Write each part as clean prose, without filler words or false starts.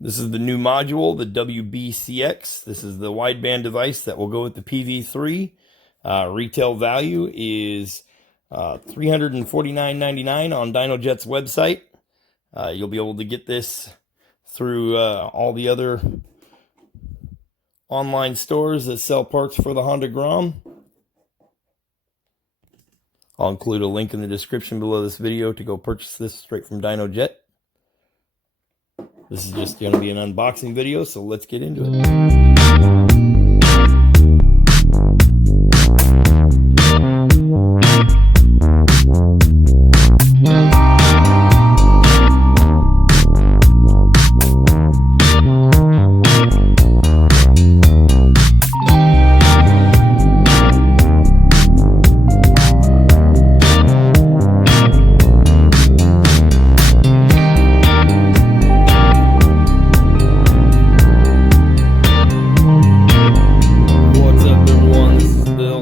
This is the new module, the WBCX. This is the wideband device that will go with the PV3. Retail value is $349.99 on DYNOJET's website. You'll be able to get this through all the other online stores that sell parts for the Honda Grom. I'll include a link in the description below this video to go purchase this straight from DYNOJET. This is just going to be an unboxing video, so let's get into it.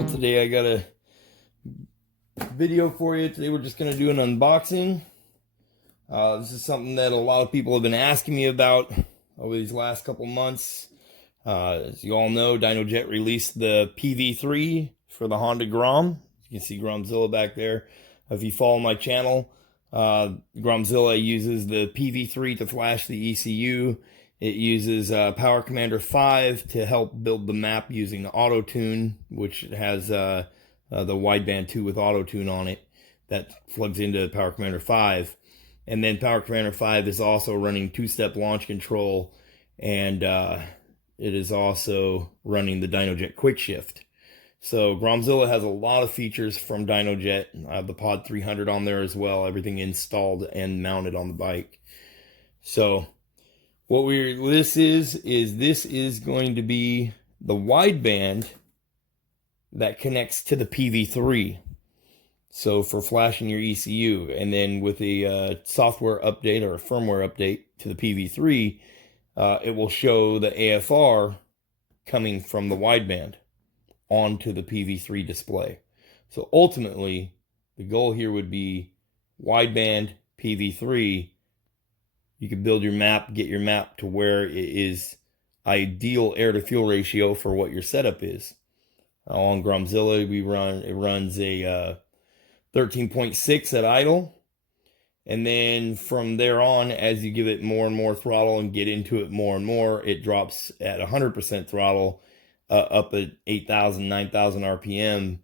Today I got a video for you. Today we're just going to do an unboxing. This is something that a lot of people have been asking me about over these last couple months. As you all know, DYNOJET released the PV3 for the Honda Grom. You can see Ramseyer back there. If you follow my channel, Ramseyer uses the PV3 to flash the ECU. It uses Power Commander 5 to help build the map using the auto tune, which has the wideband 2 with auto tune on it that plugs into Power Commander 5. And then Power Commander 5 is also running two-step launch control, and it is also running the DYNOJET Quick Shift. So Ramseyer has a lot of features from DYNOJET. I have the Pod 300 on there as well, everything installed and mounted on the bike. So this is going to be the wideband that connects to the PV3. So for flashing your ECU, and then with a software update or a firmware update to the PV3, it will show the AFR coming from the wideband onto the PV3 display. So ultimately, the goal here would be wideband PV3. You can build your map, get your map to where it is ideal air to fuel ratio for what your setup is. On Ramseyer, it runs a 13.6 at idle. And then from there on, as you give it more and more throttle and get into it more and more, it drops at 100% throttle up at 8,000, 9,000 RPM.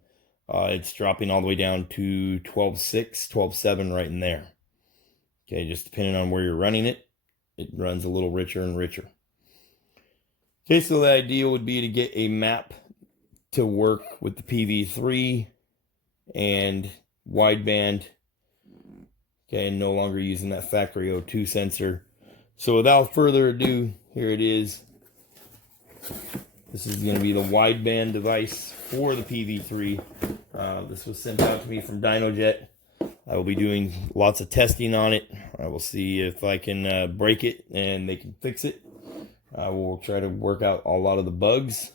It's dropping all the way down to 12.6, 12.7 right in there. Okay, just depending on where you're running it, it runs a little richer and richer. Okay, so the idea would be to get a map to work with the PV3 and wideband. Okay, no longer using that factory O2 sensor. So without further ado, here it is. This is going to be the wideband device for the PV3. This was sent out to me from DYNOJET. I will be doing lots of testing on it. I will see if I can break it and they can fix it. I will try to work out a lot of the bugs,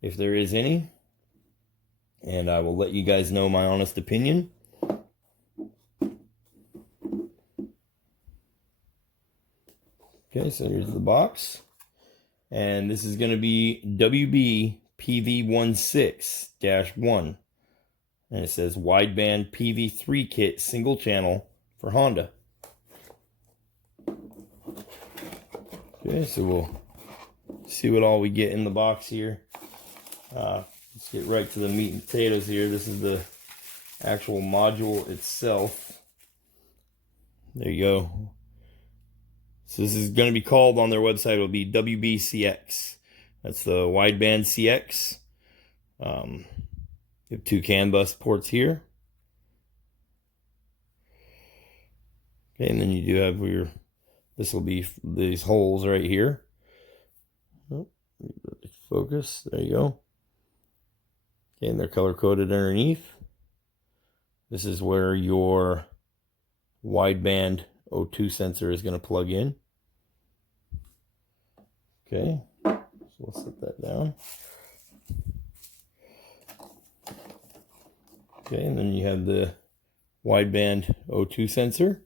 if there is any. And I will let you guys know my honest opinion. Okay, so here's the box. And this is going to be wb-pv16-1. And it says wideband PV3 kit single channel for Honda. Okay, so we'll see what all we get in the box here. Let's get right to the meat and potatoes here. This is the actual module itself. There you go. So this is going to be called on their website, it'll be WBCX. That's the wideband CX. You have two CAN bus ports here. Okay, and then you do have this will be these holes right here. Oh, focus, there you go. Okay, and they're color coded underneath. This is where your wideband O2 sensor is going to plug in. Okay, so we'll set that down. Okay, and then you have the wideband O2 sensor.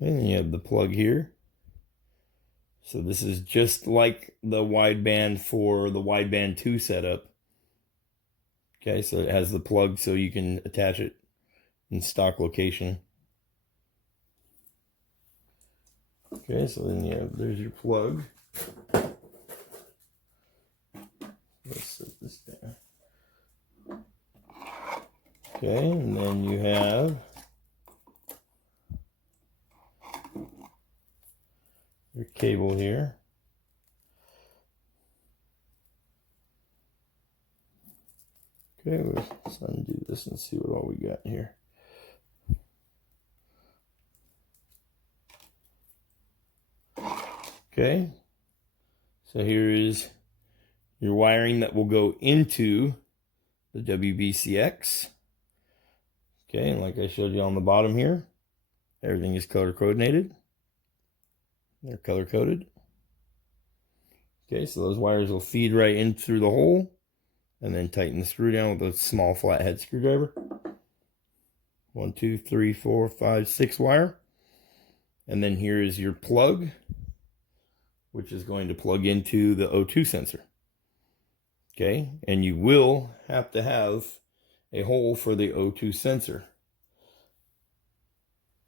And then you have the plug here. So this is just like the wideband for the wideband 2 setup. Okay, so it has the plug so you can attach it in stock location. Okay, so then there's your plug. Let's set this down. Okay, and then you have your cable here. Okay, let's undo this and see what all we got here. Okay, so here is your wiring that will go into the WBCX. Okay, and like I showed you on the bottom here, everything is color coordinated. They're color coded. Okay, so those wires will feed right in through the hole and then tighten the screw down with a small flathead screwdriver. 1, 2, 3, 4, 5, 6 wire. And then here is your plug, which is going to plug into the O2 sensor. Okay, and you will have to have a hole for the O2 sensor.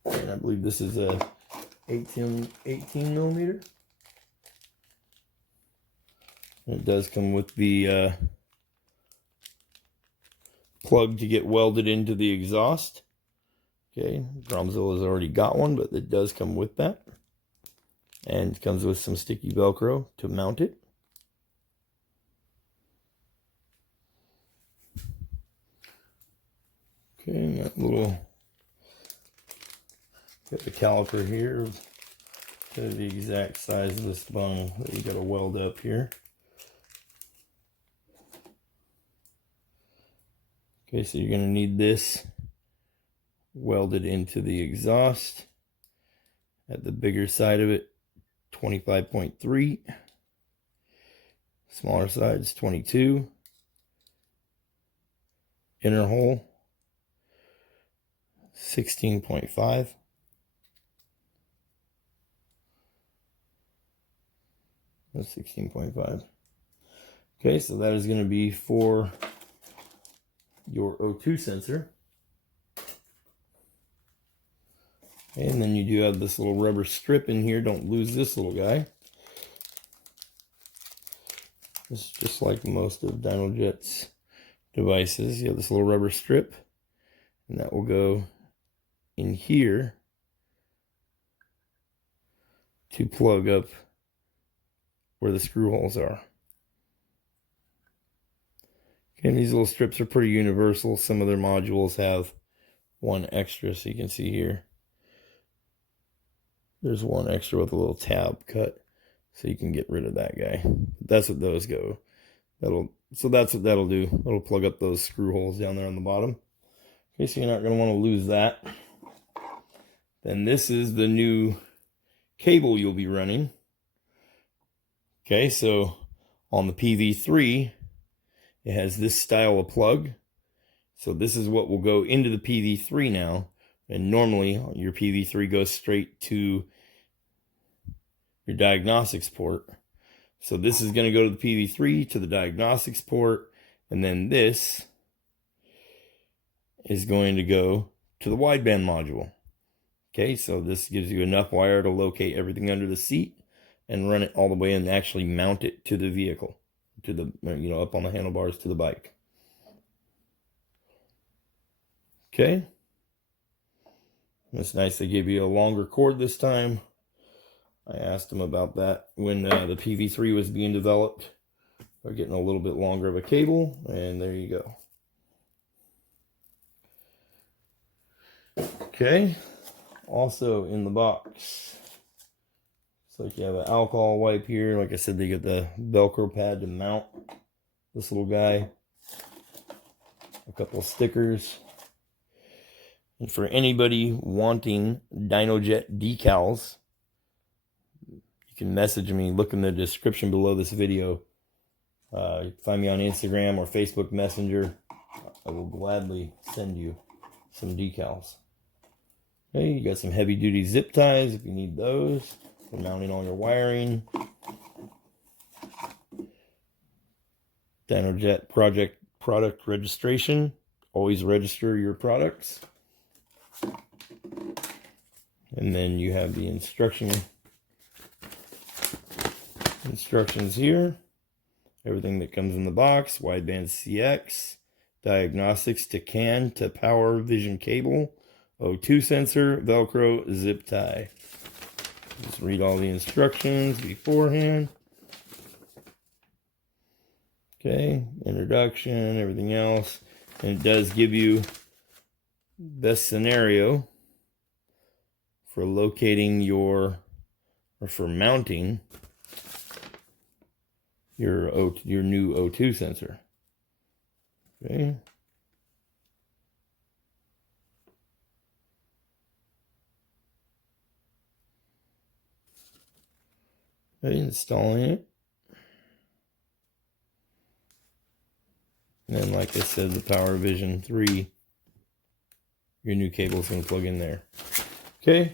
And I believe this is a 18 millimeter. And it does come with the plug to get welded into the exhaust. Okay, Ramseyer has already got one, but it does come with that. And it comes with some sticky Velcro to mount it. Okay, that little, got the caliper here to the exact size of this bung that you got to weld up here. Okay, so you're going to need this welded into the exhaust. At the bigger side of it, 25.3. Smaller sides, 22. Inner hole, 16.5. That's 16.5. Okay, so that is going to be for your O2 sensor. And then you do have this little rubber strip in here. Don't lose this little guy. This is just like most of DYNOJET's devices. You have this little rubber strip, and that will go in here to plug up where the screw holes are. Okay, and these little strips are pretty universal. Some of their modules have one extra, so you can see here. There's one extra with a little tab cut, so you can get rid of that guy. That's what those go. So that's what that'll do. It'll plug up those screw holes down there on the bottom. Okay, so you're not going to want to lose that. Then this is the new cable you'll be running. Okay, so on the PV3, it has this style of plug. So this is what will go into the PV3 now. And normally your PV3 goes straight to your diagnostics port. So this is going to go to the PV3 to the diagnostics port. And then this is going to go to the wideband module. Okay, so this gives you enough wire to locate everything under the seat and run it all the way and actually mount it to the vehicle, to the, up on the handlebars to the bike. Okay. It's nice they give you a longer cord this time. I asked them about that when the PV3 was being developed. They're getting a little bit longer of a cable, and there you go. Okay, also in the box, it's like you have an alcohol wipe here. Like I said, they get the Velcro pad to mount this little guy. A couple of stickers. And for anybody wanting DYNOJET decals, you can message me. Look in the description below this video. Find me on Instagram or Facebook Messenger. I will gladly send you some decals. Okay, you got some heavy duty zip ties if you need those for mounting all your wiring. DYNOJET product registration. Always register your products. And then you have the instructions here. Everything that comes in the box. Wideband CX. Diagnostics to CAN to power vision cable. O2 sensor. Velcro zip tie. Just read all the instructions beforehand. Okay, introduction, everything else. And it does give you best scenario for locating your, or for mounting your new O2 sensor. Okay. Okay, installing it. And then, like I said, the PowerVision 3, your new cable is going to plug in there. Okay,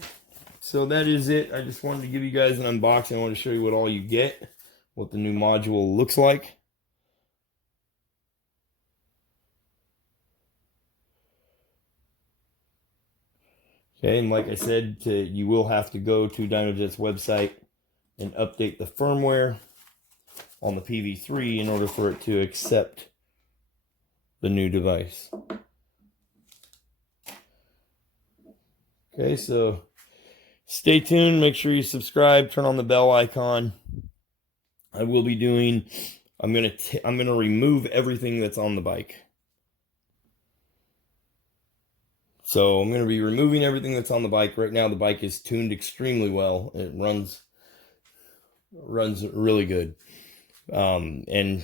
so that is it. I just wanted to give you guys an unboxing. I want to show you what all you get, what the new module looks like. Okay, and like I said, you will have to go to DYNOJET's website and update the firmware on the PV3 in order for it to accept the new device. Okay, so stay tuned. Make sure you subscribe. Turn on the bell icon. I will be doing. I'm gonna remove everything that's on the bike. So I'm gonna be removing everything that's on the bike. Right now, the bike is tuned extremely well. It runs really good, and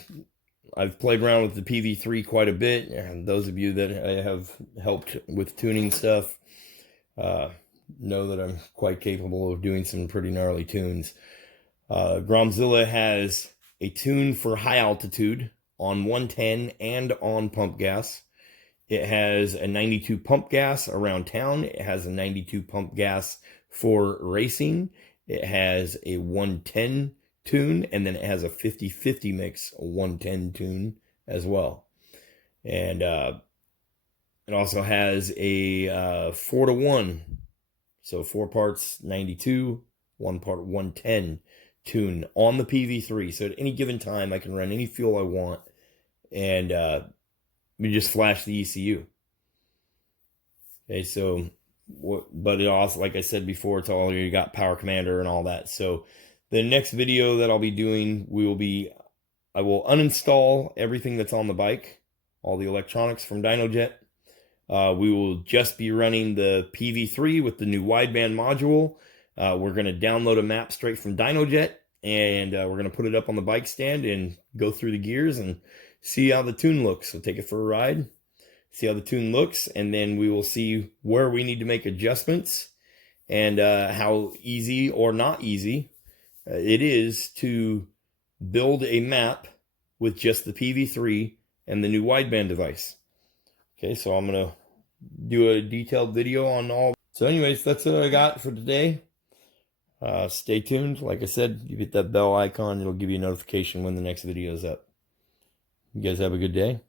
I've played around with the PV3 quite a bit, and those of you that I have helped with tuning stuff know that I'm quite capable of doing some pretty gnarly tunes. Ramseyer has a tune for high altitude on 110 and on pump gas. It has a 92 pump gas around town. It has a 92 pump gas for racing. It has a 110 tune, and then it has a 50-50 mix, a 110 tune as well. And it also has a 4-to-1, so 4 parts 92, 1 part 110 tune on the PV3. So at any given time, I can run any fuel I want, and we just flash the ECU. Okay, so but it also, like I said before, it's all, you got Power Commander and all that. So the next video that I'll be doing, I will uninstall everything that's on the bike, all the electronics from DYNOJET. We will just be running the PV3 with the new wideband module. We're going to download a map straight from DYNOJET, and we're going to put it up on the bike stand and go through the gears and see how the tune looks. So take it for a ride, see how the tune looks, and then we will see where we need to make adjustments and how easy or not easy it is to build a map with just the PV3 and the new wideband device. Okay, so I'm going to do a detailed video on all. So anyways, that's what I got for today. Stay tuned. Like I said, you hit that bell icon, it'll give you a notification when the next video is up. You guys have a good day.